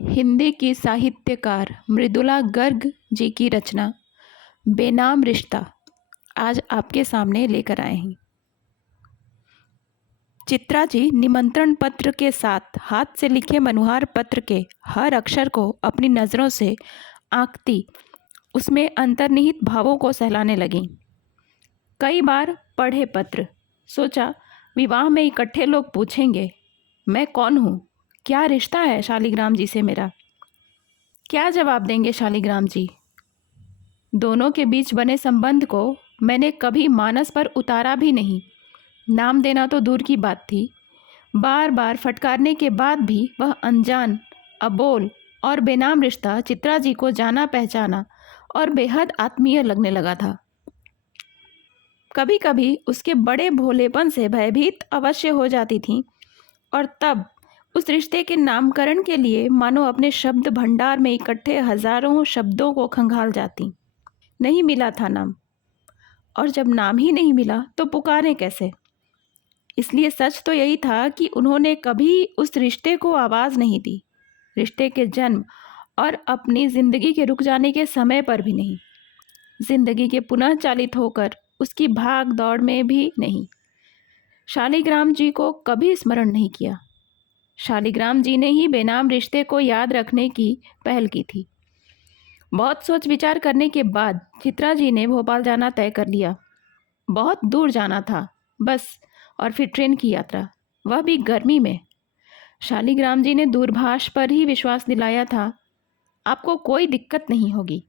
हिंदी की साहित्यकार मृदुला गर्ग जी की रचना बेनाम रिश्ता आज आपके सामने लेकर आए हैं। चित्रा जी निमंत्रण पत्र के साथ हाथ से लिखे मनुहार पत्र के हर अक्षर को अपनी नज़रों से आंकती उसमें अंतर्निहित भावों को सहलाने लगीं। कई बार पढ़े पत्र, सोचा विवाह में इकट्ठे लोग पूछेंगे मैं कौन हूँ, क्या रिश्ता है शालिग्राम जी से मेरा। क्या जवाब देंगे शालिग्राम जी। दोनों के बीच बने संबंध को मैंने कभी मानस पर उतारा भी नहीं। नाम देना तो दूर की बात थी, बार बार फटकारने के बाद भी वह अनजान, अबोल और बेनाम रिश्ता चित्रा जी को जाना पहचाना और बेहद आत्मीय लगने लगा था। कभी कभी उसके बड़े भोलेपन से भयभीत अवश्य हो जाती थी और तब उस रिश्ते के नामकरण के लिए मानो अपने शब्द भंडार में इकट्ठे हजारों शब्दों को खंगाल जाती। नहीं मिला था नाम, और जब नाम ही नहीं मिला तो पुकारें कैसे। इसलिए सच तो यही था कि उन्होंने कभी उस रिश्ते को आवाज़ नहीं दी, रिश्ते के जन्म और अपनी ज़िंदगी के रुक जाने के समय पर भी नहीं, जिंदगी के पुनः चालित होकर उसकी भाग दौड़ में भी नहीं। शालिग्राम जी को कभी स्मरण नहीं किया। शालिग्राम जी ने ही बेनाम रिश्ते को याद रखने की पहल की थी। बहुत सोच विचार करने के बाद चित्रा जी ने भोपाल जाना तय कर लिया। बहुत दूर जाना था बस, और फिर ट्रेन की यात्रा, वह भी गर्मी में। शालिग्राम जी ने दूरभाष पर ही विश्वास दिलाया था, आपको कोई दिक्कत नहीं होगी।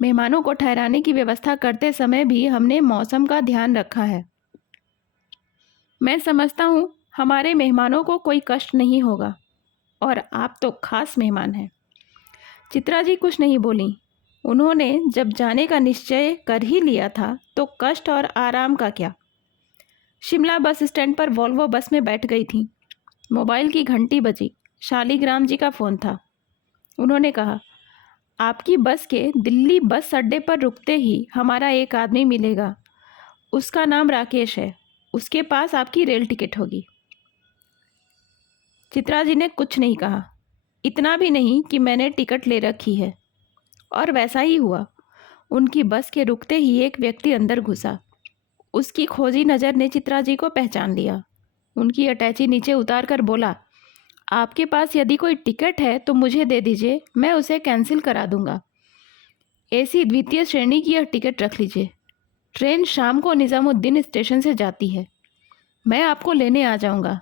मेहमानों को ठहराने की व्यवस्था करते समय भी हमने मौसम का ध्यान रखा है। मैं समझता हूँ हमारे मेहमानों को कोई कष्ट नहीं होगा, और आप तो खास मेहमान हैं। चित्रा जी कुछ नहीं बोली। उन्होंने जब जाने का निश्चय कर ही लिया था तो कष्ट और आराम का क्या। शिमला बस स्टैंड पर वॉल्वो बस में बैठ गई थी। मोबाइल की घंटी बजी। शालिग्राम जी का फ़ोन था। उन्होंने कहा, आपकी बस के दिल्ली बस अड्डे पर रुकते ही हमारा एक आदमी मिलेगा। उसका नाम राकेश है। उसके पास आपकी रेल टिकट होगी। चित्रा जी ने कुछ नहीं कहा, इतना भी नहीं कि मैंने टिकट ले रखी है। और वैसा ही हुआ। उनकी बस के रुकते ही एक व्यक्ति अंदर घुसा। उसकी खोजी नज़र ने चित्रा जी को पहचान लिया। उनकी अटैची नीचे उतार कर बोला, आपके पास यदि कोई टिकट है तो मुझे दे दीजिए, मैं उसे कैंसिल करा दूंगा। एसी द्वितीय श्रेणी की यह टिकट रख लीजिए। ट्रेन शाम को निज़ामुद्दीन स्टेशन से जाती है। मैं आपको लेने आ जाऊंगा।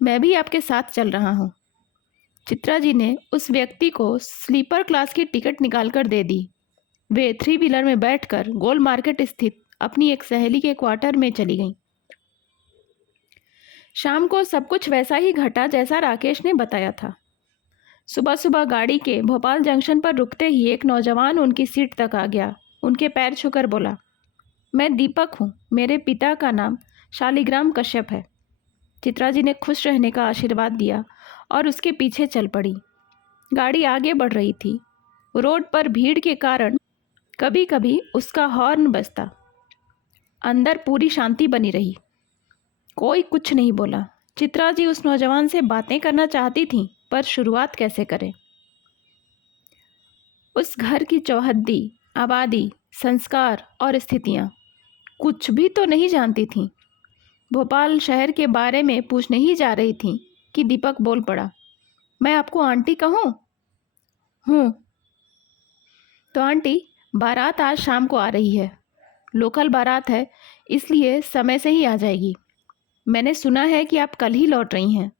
मैं भी आपके साथ चल रहा हूँ। चित्रा जी ने उस व्यक्ति को स्लीपर क्लास की टिकट निकालकर दे दी। वे 3 व्हीलर में बैठकर गोल मार्केट स्थित अपनी एक सहेली के क्वार्टर में चली गईं। शाम को सब कुछ वैसा ही घटा जैसा राकेश ने बताया था। सुबह सुबह गाड़ी के भोपाल जंक्शन पर रुकते ही एक नौजवान उनकी सीट तक आ गया। उनके पैर छूकर बोला, मैं दीपक हूँ, मेरे पिता का नाम शालिग्राम कश्यप है। चित्रा जी ने खुश रहने का आशीर्वाद दिया और उसके पीछे चल पड़ी। गाड़ी आगे बढ़ रही थी। रोड पर भीड़ के कारण कभी कभी उसका हॉर्न बजता। अंदर पूरी शांति बनी रही। कोई कुछ नहीं बोला। चित्रा जी उस नौजवान से बातें करना चाहती थीं, पर शुरुआत कैसे करें। उस घर की चौहद्दी, आबादी, संस्कार और स्थितियाँ कुछ भी तो नहीं जानती थीं। भोपाल शहर के बारे में पूछने ही जा रही थीं कि दीपक बोल पड़ा, मैं आपको आंटी कहूँ? हूँ। तो आंटी, बारात आज शाम को आ रही है। लोकल बारात है, इसलिए समय से ही आ जाएगी। मैंने सुना है कि आप कल ही लौट रही हैं।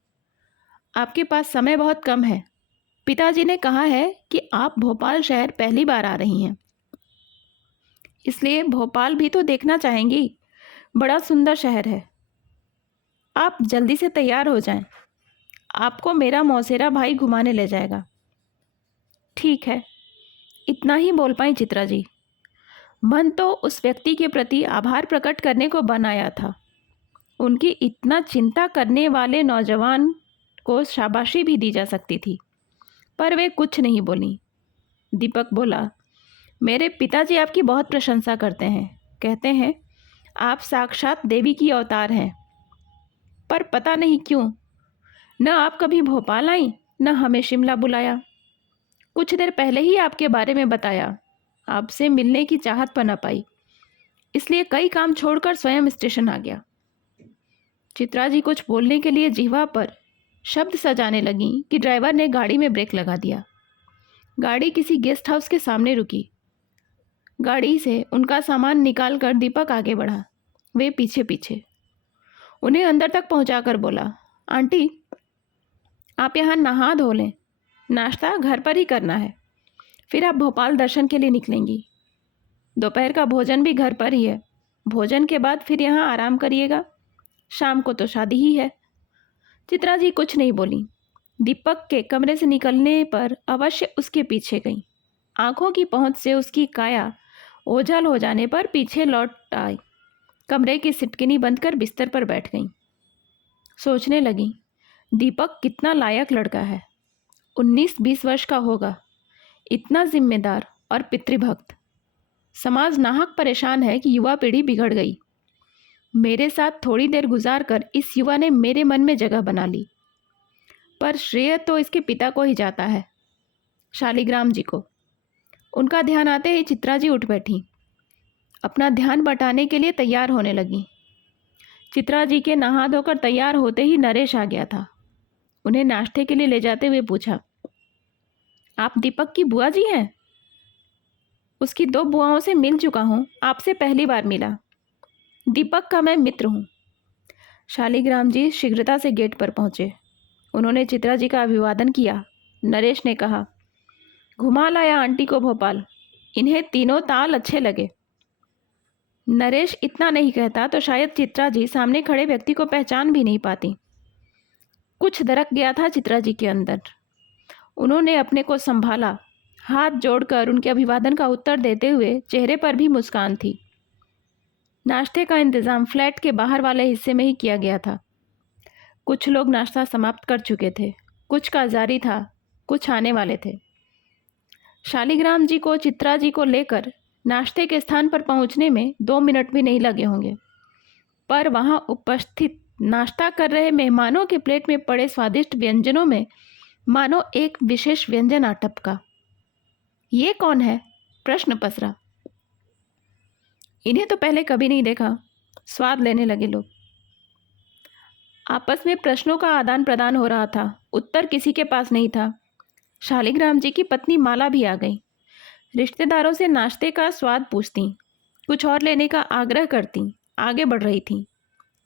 आपके पास समय बहुत कम है। पिताजी ने कहा है कि आप भोपाल शहर पहली बार आ रही हैं, इसलिए भोपाल भी तो देखना चाहेंगी। बड़ा सुंदर शहर है। आप जल्दी से तैयार हो जाएं। आपको मेरा मौसेरा भाई घुमाने ले जाएगा। ठीक है, इतना ही बोल पाई चित्रा जी। मन तो उस व्यक्ति के प्रति आभार प्रकट करने को बन आया था। उनकी इतना चिंता करने वाले नौजवान को शाबाशी भी दी जा सकती थी, पर वे कुछ नहीं बोली। दीपक बोला, मेरे पिताजी आपकी बहुत प्रशंसा करते हैं। कहते हैं आप साक्षात देवी की अवतार हैं। पर पता नहीं क्यों न आप कभी भोपाल आईं न हमें शिमला बुलाया। कुछ देर पहले ही आपके बारे में बताया। आपसे मिलने की चाहत बना पाई, इसलिए कई काम छोड़कर स्वयं स्टेशन आ गया। चित्रा जी कुछ बोलने के लिए जिह्वा पर शब्द सजाने लगी कि ड्राइवर ने गाड़ी में ब्रेक लगा दिया। गाड़ी किसी गेस्ट हाउस के सामने रुकी। गाड़ी से उनका सामान निकालकर दीपक आगे बढ़ा, वे पीछे पीछे। उन्हें अंदर तक पहुंचाकर बोला, आंटी आप यहाँ नहा धो लें, नाश्ता घर पर ही करना है, फिर आप भोपाल दर्शन के लिए निकलेंगी। दोपहर का भोजन भी घर पर ही है। भोजन के बाद फिर यहाँ आराम करिएगा, शाम को तो शादी ही है। चित्रा जी कुछ नहीं बोली। दीपक के कमरे से निकलने पर अवश्य उसके पीछे गई। आंखों की पहुंच से उसकी काया ओझल हो जाने पर पीछे लौट आई। कमरे की सिटकिनी बंद कर बिस्तर पर बैठ गई। सोचने लगी, दीपक कितना लायक लड़का है। 19-20 वर्ष का होगा, इतना जिम्मेदार और पितृभक्त। समाज नाहक परेशान है कि युवा पीढ़ी बिगड़ गई। मेरे साथ थोड़ी देर गुजार कर इस युवा ने मेरे मन में जगह बना ली, पर श्रेय तो इसके पिता को ही जाता है, शालिग्राम जी को। उनका ध्यान आते ही चित्रा जी उठ बैठी, अपना ध्यान बटाने के लिए तैयार होने लगी। चित्रा जी के नहा धोकर तैयार होते ही नरेश आ गया था। उन्हें नाश्ते के लिए ले जाते हुए पूछा, आप दीपक की बुआ जी हैं? उसकी 2 बुआओं से मिल चुका हूँ, आपसे पहली बार मिला। दीपक का मैं मित्र हूँ। शालिग्राम जी शीघ्रता से गेट पर पहुँचे। उन्होंने चित्रा जी का अभिवादन किया। नरेश ने कहा, घुमा लाया आंटी को भोपाल, इन्हें तीनों ताल अच्छे लगे। नरेश इतना नहीं कहता तो शायद चित्रा जी सामने खड़े व्यक्ति को पहचान भी नहीं पाती। कुछ दरक गया था चित्रा जी के अंदर। उन्होंने अपने को संभाला, हाथ जोड़कर उनके अभिवादन का उत्तर देते हुए चेहरे पर भी मुस्कान थी। नाश्ते का इंतज़ाम फ्लैट के बाहर वाले हिस्से में ही किया गया था। कुछ लोग नाश्ता समाप्त कर चुके थे, कुछ का जारी था, कुछ आने वाले थे। शालिग्राम जी को चित्रा जी को लेकर नाश्ते के स्थान पर पहुंचने में 2 मिनट भी नहीं लगे होंगे, पर वहां उपस्थित नाश्ता कर रहे मेहमानों के प्लेट में पड़े स्वादिष्ट व्यंजनों में मानो एक विशेष व्यंजन आ टपका। ये कौन है? प्रश्न पसरा। इन्हें तो पहले कभी नहीं देखा, स्वाद लेने लगे लोग। आपस में प्रश्नों का आदान प्रदान हो रहा था, उत्तर किसी के पास नहीं था। शालिग्राम जी की पत्नी माला भी आ गई। रिश्तेदारों से नाश्ते का स्वाद पूछती, कुछ और लेने का आग्रह करती, आगे बढ़ रही थी।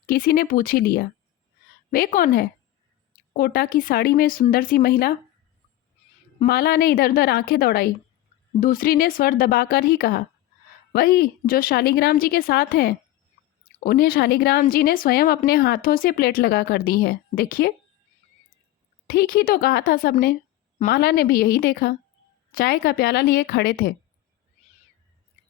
किसी ने पूछ ही लिया, वे कौन है? कोटा की साड़ी में सुंदर सी महिला। माला ने इधर उधर आंखें दौड़ाई। दूसरी ने स्वर दबाकर ही कहा, वही जो शालिग्राम जी के साथ हैं। उन्हें शालिग्राम जी ने स्वयं अपने हाथों से प्लेट लगा कर दी है, देखिए। ठीक ही तो कहा था सबने। माला ने भी यही देखा। चाय का प्याला लिए खड़े थे।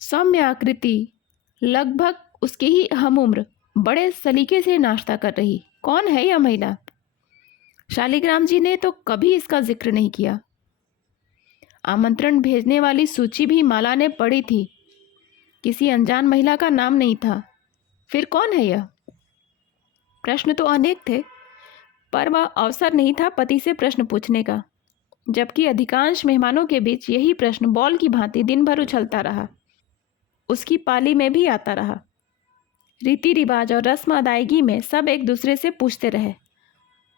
सौम्य आकृति, लगभग उसकी ही हम उम्र, बड़े सलीके से नाश्ता कर रही। कौन है यह महिला? शालिग्राम जी ने तो कभी इसका जिक्र नहीं किया। आमंत्रण भेजने वाली सूची भी माला ने पढ़ी थी, किसी अनजान महिला का नाम नहीं था। फिर कौन है यह? प्रश्न तो अनेक थे, पर वह अवसर नहीं था पति से प्रश्न पूछने का, जबकि अधिकांश मेहमानों के बीच यही प्रश्न बॉल की भांति दिन भर उछलता रहा। उसकी पाली में भी आता रहा। रीति रिवाज और रस्म अदायगी में सब एक दूसरे से पूछते रहे।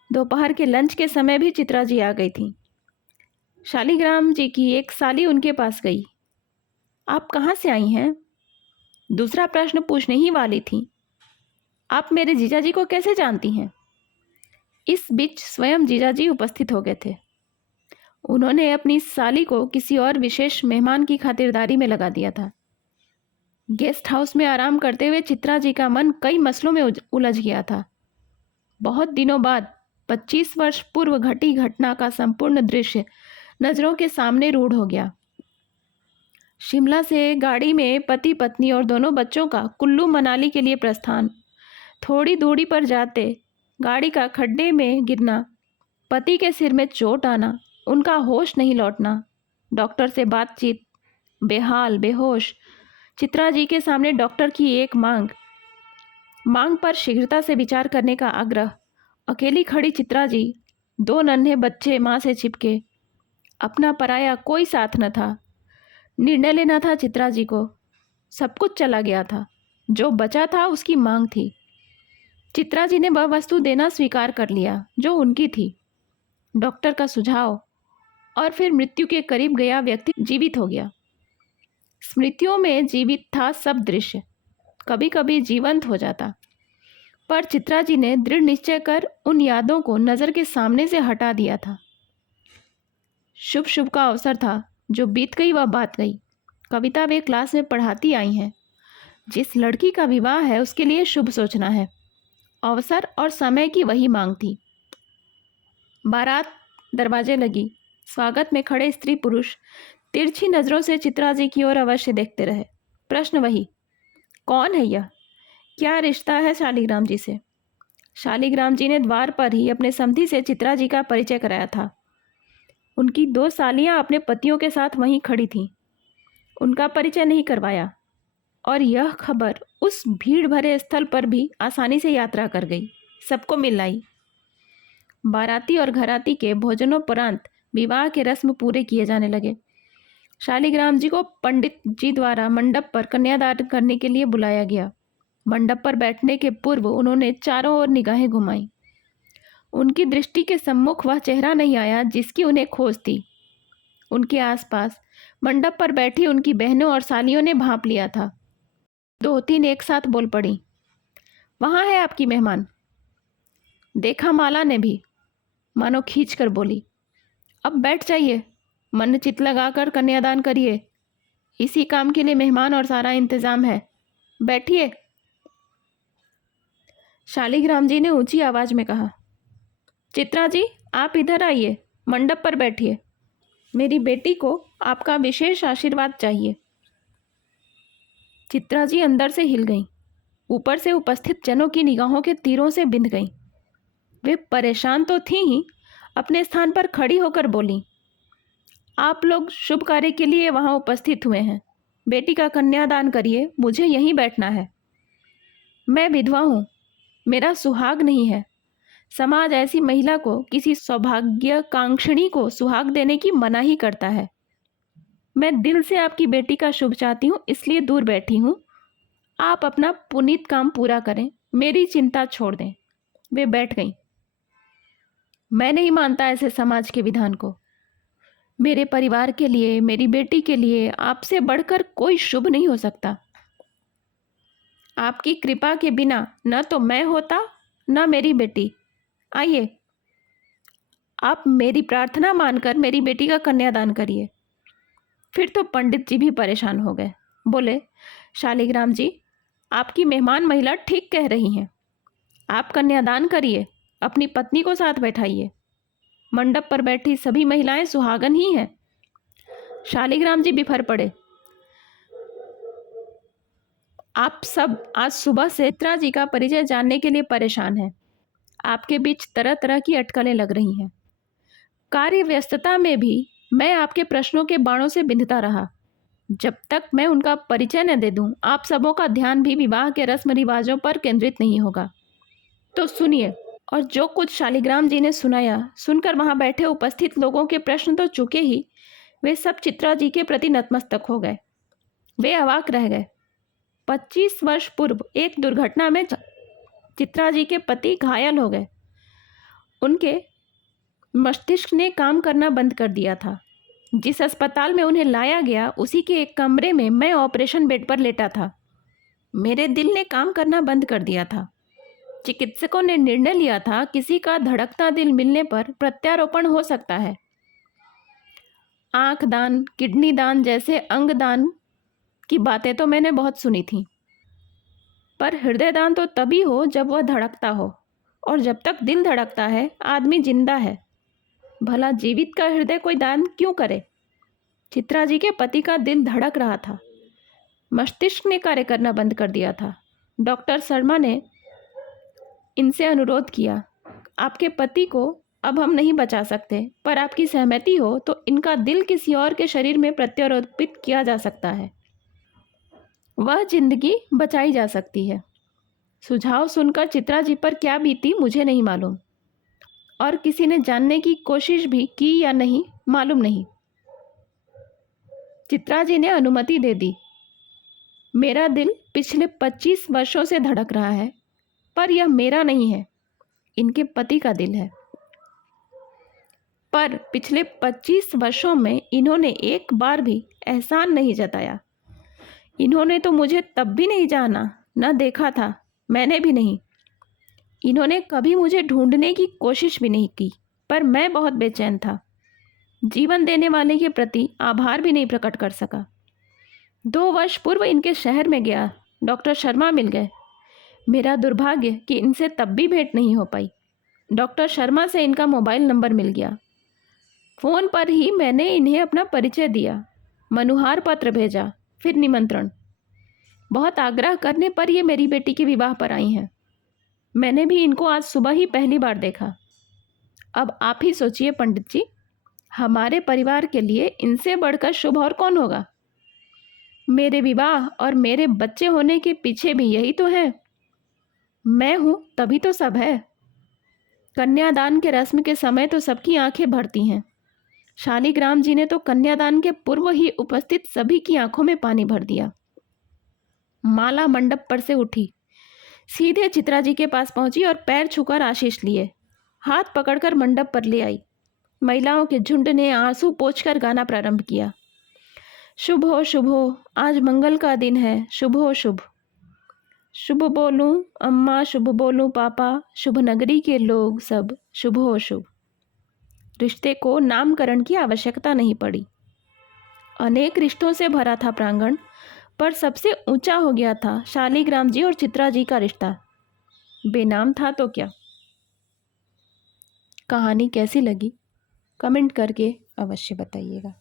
दोपहर के लंच के समय भी चित्रा जी आ गई थी। शालिग्राम जी की एक साली उनके पास गई। आप कहाँ से आई हैं? दूसरा प्रश्न पूछने ही वाली थी, आप मेरे जीजाजी को कैसे जानती हैं? इस बीच स्वयं जीजाजी उपस्थित हो गए थे। उन्होंने अपनी साली को किसी और विशेष मेहमान की खातिरदारी में लगा दिया था। गेस्ट हाउस में आराम करते हुए चित्रा जी का मन कई मसलों में उलझ गया था। बहुत दिनों बाद 25 वर्ष पूर्व घटी घटना का संपूर्ण दृश्य नजरों के सामने रूढ़ हो गया। शिमला से गाड़ी में पति पत्नी और दोनों बच्चों का कुल्लू मनाली के लिए प्रस्थान। थोड़ी दूरी पर जाते गाड़ी का खड्डे में गिरना, पति के सिर में चोट आना, उनका होश नहीं लौटना, डॉक्टर से बातचीत, बेहाल बेहोश चित्रा जी के सामने डॉक्टर की एक मांग पर शीघ्रता से विचार करने का आग्रह। अकेली खड़ी चित्रा जी 2 नन्हे बच्चे माँ से चिपके, अपना पराया कोई साथ न था। निर्णय लेना था चित्रा जी को। सब कुछ चला गया था, जो बचा था उसकी मांग थी। चित्रा जी ने वह वस्तु देना स्वीकार कर लिया जो उनकी थी। डॉक्टर का सुझाव, और फिर मृत्यु के करीब गया व्यक्ति जीवित हो गया। स्मृतियों में जीवित था सब दृश्य, कभी कभी जीवंत हो जाता। पर चित्रा जी ने दृढ़ निश्चय कर उन यादों को नज़र के सामने से हटा दिया था। शुभ शुभ का अवसर था, जो बीत गई वह बात गई। कविता वे क्लास में पढ़ाती आई हैं। जिस लड़की का विवाह है उसके लिए शुभ सोचना है। अवसर और समय की वही मांग थी। बारात दरवाजे लगी। स्वागत में खड़े स्त्री पुरुष तिरछी नज़रों से चित्रा जी की ओर अवश्य देखते रहे। प्रश्न वही, कौन है यह? क्या रिश्ता है शालिग्राम जी से? शालिग्राम जी ने द्वार पर ही अपने समधी से चित्रा जी का परिचय कराया था। उनकी 2 सालियां अपने पतियों के साथ वहीं खड़ी थीं। उनका परिचय नहीं करवाया, और यह खबर उस भीड़ भरे स्थल पर भी आसानी से यात्रा कर गई, सबको मिलाई। बाराती और घराती के भोजनोपरांत विवाह के रस्म पूरे किए जाने लगे। शालिग्राम जी को पंडित जी द्वारा मंडप पर कन्यादान करने के लिए बुलाया गया। मंडप पर बैठने के पूर्व उन्होंने चारों ओर निगाहें घुमाई। उनकी दृष्टि के सम्मुख वह चेहरा नहीं आया जिसकी उन्हें खोज थी। उनके आसपास मंडप पर बैठी उनकी बहनों और सालियों ने भांप लिया था। 2-3 एक साथ बोल पड़ी, वहाँ है आपकी मेहमान। देखा माला ने भी, मानो खींच कर बोली, अब बैठ जाइए, मन चित लगाकर कन्यादान करिए। इसी काम के लिए मेहमान और सारा इंतजाम है, बैठिए। शालिग्राम जी ने ऊंची आवाज में कहा, चित्रा जी आप इधर आइए, मंडप पर बैठिए। मेरी बेटी को आपका विशेष आशीर्वाद चाहिए। चित्रा जी अंदर से हिल गईं, ऊपर से उपस्थित जनों की निगाहों के तीरों से बिंध गईं। वे परेशान तो थीं ही, अपने स्थान पर खड़ी होकर बोलीं, आप लोग शुभ कार्य के लिए वहाँ उपस्थित हुए हैं। बेटी का कन्यादान करिए, मुझे यहीं बैठना है। मैं विधवा हूँ, मेरा सुहाग नहीं है। समाज ऐसी महिला को, किसी सौभाग्यकांक्षिणी को सुहाग देने की मनाही करता है। मैं दिल से आपकी बेटी का शुभ चाहती हूँ, इसलिए दूर बैठी हूँ। आप अपना पुनीत काम पूरा करें, मेरी चिंता छोड़ दें। वे बैठ गईं। मैं नहीं मानता ऐसे समाज के विधान को। मेरे परिवार के लिए, मेरी बेटी के लिए आपसे बढ़कर कोई शुभ नहीं हो सकता। आपकी कृपा के बिना न तो मैं होता, न मेरी बेटी। आइए, आप मेरी प्रार्थना मानकर मेरी बेटी का कन्यादान करिए। फिर तो पंडित जी भी परेशान हो गए। बोले, शालिग्राम जी, आपकी मेहमान महिला ठीक कह रही हैं। आप कन्यादान करिए, अपनी पत्नी को साथ बैठाइए। मंडप पर बैठी सभी महिलाएं सुहागन ही हैं। शालिग्राम जी बिफर पड़े, आप सब आज सुबह से चित्रा जी का परिचय जानने के लिए परेशान हैं। आपके बीच तरह तरह की अटकलें लग रही हैं। कार्य व्यस्तता में भी मैं आपके प्रश्नों के बाणों से बिंधता रहा। जब तक मैं उनका परिचय न दे दूं, आप सबों का ध्यान भी विवाह के रस्म रिवाजों पर केंद्रित नहीं होगा। तो सुनिए। और जो कुछ शालिग्राम जी ने सुनाया, सुनकर वहां बैठे उपस्थित लोगों के प्रश्न तो चुके ही, वे सब चित्रा जी के प्रति नतमस्तक हो गए। वे अवाक रह गए। 25 वर्ष पूर्व एक दुर्घटना में चित्रा जी के पति घायल हो गए। उनके मस्तिष्क ने काम करना बंद कर दिया था। जिस अस्पताल में उन्हें लाया गया, उसी के एक कमरे में मैं ऑपरेशन बेड पर लेटा था। मेरे दिल ने काम करना बंद कर दिया था। चिकित्सकों ने निर्णय लिया था, किसी का धड़कता दिल मिलने पर प्रत्यारोपण हो सकता है। आंख दान, किडनी दान जैसे अंग दान की बातें तो मैंने बहुत सुनी थी, पर हृदय दान तो तभी हो जब वह धड़कता हो, और जब तक दिल धड़कता है आदमी जिंदा है। भला जीवित का हृदय कोई दान क्यों करे? चित्रा जी के पति का दिल धड़क रहा था, मस्तिष्क ने कार्य करना बंद कर दिया था। डॉक्टर शर्मा ने इनसे अनुरोध किया, आपके पति को अब हम नहीं बचा सकते, पर आपकी सहमति हो तो इनका दिल किसी और के शरीर में प्रत्यारोपित किया जा सकता है। वह जिंदगी बचाई जा सकती है। सुझाव सुनकर चित्रा जी पर क्या बीती मुझे नहीं मालूम। और किसी ने जानने की कोशिश भी की या नहीं मालूम नहीं। चित्रा जी ने अनुमति दे दी। मेरा दिल पिछले 25 वर्षों से धड़क रहा है, पर यह मेरा नहीं है, इनके पति का दिल है। पर पिछले 25 वर्षों में इन्होंने एक बार भी एहसान नहीं जताया। इन्होंने तो मुझे तब भी नहीं जाना, न देखा था, मैंने भी नहीं। इन्होंने कभी मुझे ढूंढने की कोशिश भी नहीं की, पर मैं बहुत बेचैन था। जीवन देने वाले के प्रति आभार भी नहीं प्रकट कर सका। 2 वर्ष पूर्व इनके शहर में गया, डॉक्टर शर्मा मिल गए। मेरा दुर्भाग्य कि इनसे तब भी भेंट नहीं हो पाई। डॉक्टर शर्मा से इनका मोबाइल नंबर मिल गया। फ़ोन पर ही मैंने इन्हें अपना परिचय दिया, मनुहार पत्र भेजा, फिर निमंत्रण। बहुत आग्रह करने पर ये मेरी बेटी के विवाह पर आई हैं। मैंने भी इनको आज सुबह ही पहली बार देखा। अब आप ही सोचिए पंडित जी, हमारे परिवार के लिए इनसे बढ़कर शुभ और कौन होगा। मेरे विवाह और मेरे बच्चे होने के पीछे भी यही तो है। मैं हूँ तभी तो सब है। कन्यादान के रस्म के समय तो सबकी आंखें भरती हैं। शालिग्राम जी ने तो कन्यादान के पूर्व ही उपस्थित सभी की आंखों में पानी भर दिया। माला मंडप पर से उठी, सीधे चित्रा जी के पास पहुंची और पैर छूकर आशीष लिए। हाथ पकड़कर मंडप पर ले आई। महिलाओं के झुंड ने आंसू पोंछकर गाना प्रारंभ किया। शुभ हो, आज मंगल का दिन है, शुभ हो शुभ। शुभ बोलूं अम्मा, शुभ बोलूं पापा, शुभ नगरी के लोग सब, शुभ हो शुभ। रिश्ते को नामकरण की आवश्यकता नहीं पड़ी। अनेक रिश्तों से भरा था प्रांगण, पर सबसे ऊंचा हो गया था शालिग्राम जी और चित्रा जी का रिश्ता। बेनाम था तो क्या। कहानी कैसी लगी कमेंट करके अवश्य बताइएगा।